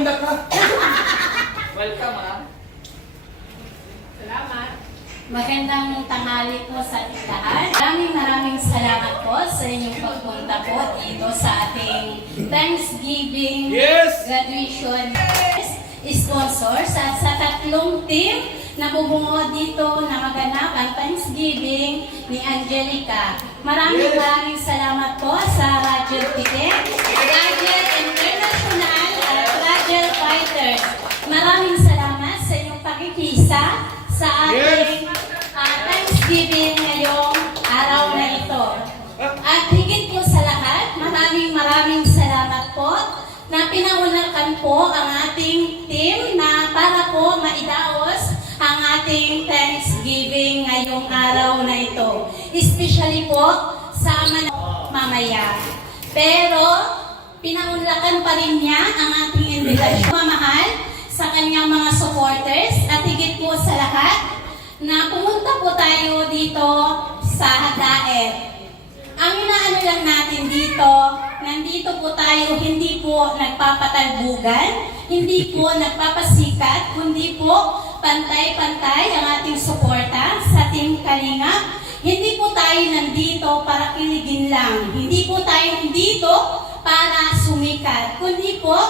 maganda ka. Welcome, ha? Salamat. Magandang tanghali po sa ating lahat. Maraming salamat po sa inyong pagpunta po dito sa ating Thanksgiving graduation sponsors at sa tatlong team na bubungo dito na maganap ang Thanksgiving ni Angelica. Maraming salamat po sa Rajel Ticket, Rajel International at Rajel Fighters. Maraming salamat sa inyong pakikisa sa ating Thanksgiving ngayong araw na ito. At higit po sa lahat, maraming salamat po na pinaunakan po ang ating team na para po maidaos ang ating Thanksgiving ngayong araw na ito. Especially po sa mamaya. Pero pinaunlakan pa rin niya ang ating invitation. Mamahal sa kanyang mga supporters at higit po sa lahat na pumunta po tayo dito sa Daet. Ang inaano lang natin dito, nandito po tayo hindi po nagpapatalbugan, hindi po nagpapasikat, kundi po pantay-pantay ang ating suporta sa Team Kalingap. Hindi po tayo nandito para kiligin lang. Hindi po tayo nandito para sumikat, kundi po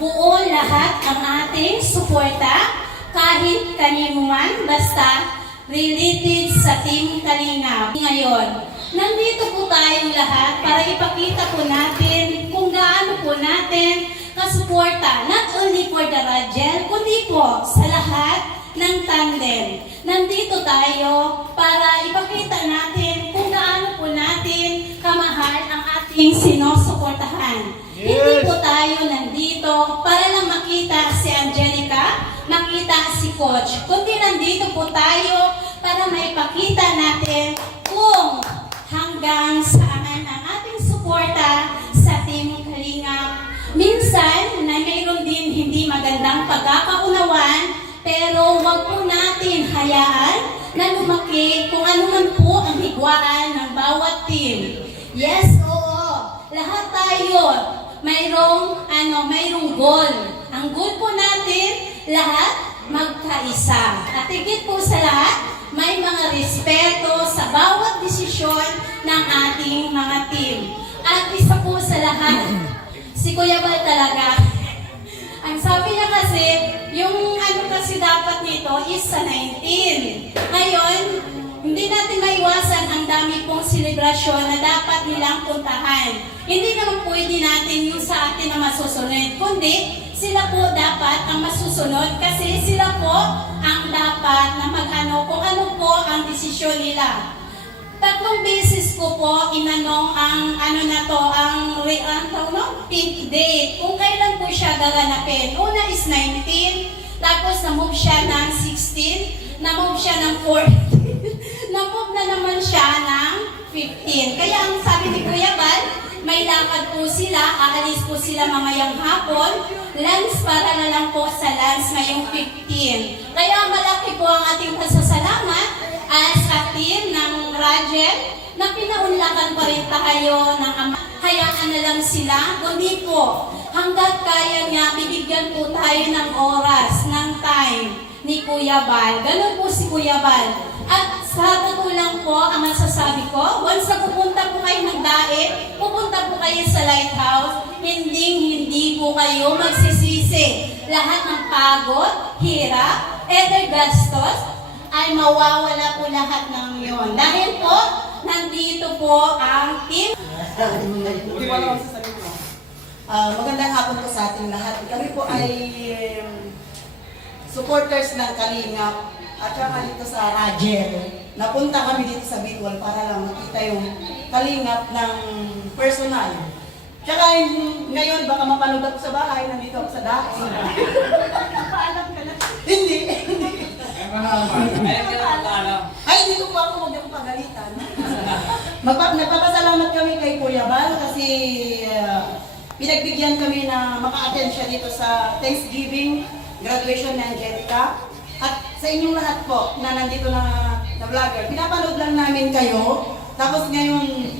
buo lahat ang ating suporta kahit kanino man, basta related sa Team Kalingap. Ngayon, nandito po tayong lahat para ipakita po natin kung gaano po natin kasuporta, not only for the Rajel, kundi po sa lahat ng tandem. Nandito tayo para ipakita natin kung gaano po natin kamahal ang ating sinusuportahan. Hindi po tayo nandito para lang makita si Angelica, makita si Coach, kundi nandito po tayo para maipakita natin kung hanggang saan ang ating suporta sa Team Kalingap. Minsan, na mayroon din hindi magandang pagkakaunawan, pero wag po natin hayaan na lumaki kung ano man po ang higwaan ng bawat team. Yes, oo. Lahat tayo mayroong goal. Ang goal po natin, lahat magkaisa. At higit po sa lahat, may mga respeto sa bawat desisyon ng ating mga team. At isa po sa lahat, si Kuya Bal talaga. Ang sabi niya kasi, yung kasi dapat nito is sa 19. Ngayon, hindi natin maiwasan ang dami pong selebrasyon na dapat nilang puntahan. Hindi naman pwede natin yung sa atin na masusunod, kundi sila po dapat ang masusunod kasi sila po ang dapat na kung ano po ang desisyon nila. 3 beses ko po inanong ang pink date. Kung kailan po siya gaganapin. Una is 19, tapos na-move siya ng 16, na-move siya ng 14, na-move na naman siya ng 15. Kaya ang sabi ni Kuya Bal, may lakad po sila, aalis po sila mamayang hapon, lunch para na lang po sa lunch ngayong 15. Kaya malaki po ang ating pasasalamat as a team ng Rajel na pinaunlakan pa rin tayo ng ama. Hayaan na lang sila, kundi po hanggat kaya niya, bibigyan po tayo ng oras, ng time ni Kuya Bal. Ganun po si Kuya Bal. At sa totoo lang po, ang masasabi ko, once na pupunta po kayo ng Daet, pupunta po kayo sa Lighthouse, hindi po kayo magsisisi. Lahat ng pagod, hirap, gastos, ay mawawala po lahat ng yon. Dahil po, nandito po ang team. Magandang hapon po sa ating lahat. Kami po ay supporters ng Kalingap at saka dito sa Rajel. Napunta kami dito sa Bicol para lang makita yung Kalingap ng personal. Tsaka ngayon baka mapanood ako sa bahay, nandito ako sa Daet. Paalam ka na. Hindi. Ay, hindi ko po ako magpapagalitan. Nagpapasalamat kami kay Kuya Bal kasi pinagbigyan kami na maka-attend siya dito sa Thanksgiving graduation ng Angelica. At sa inyong lahat po na nandito na vlogger, pinapanood lang namin kayo. Tapos ngayon,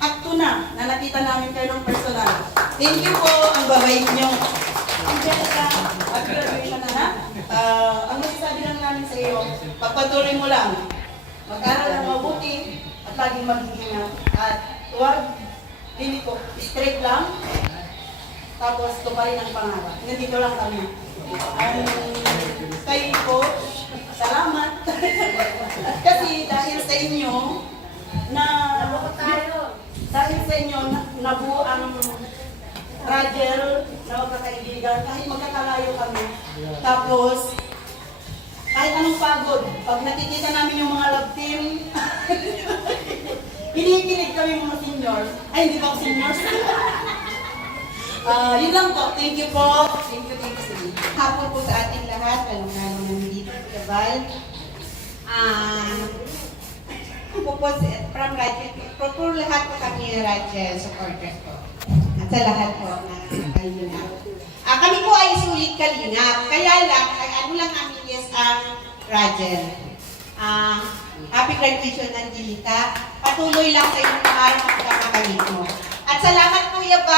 akto na nakita namin kayo ng personal. Thank you po, ang babait nyo. Angelica, at graduation na ha. Ang masasabi lang namin sa iyo, pagpatuloy mo lang. Mag-aral ng mabuti at laging mag-ingat. At huwag, hindi ko, straight lang. Tapos tuparin ang pangarap. Nandito lang kami. Kay Coach, salamat. Kasi dahil sa inyo, nabuo ang Rajel na magkakaibigan. Kahit magkakalayo kami. Tapos, kahit anong pagod, pag nakikita namin yung mga love team, kinikilig kami mga seniors. Ay, hindi ba ako seniors? Yun lang po. Thank you po. Thank you. Hapon po sa ating lahat, lalong-lalong nandito sa Gabal. Ako po from Rachel, for lahat po kami Rachel supporters po. At sa lahat po na kalingap. Kami po ay sulit kalingap. Kaya lang, ano lang namin yes ang Rachel. Happy graduation Angelica. Patuloy lang sa inyong mahal na pagkakagalit mo. At salamat Kuya Ba.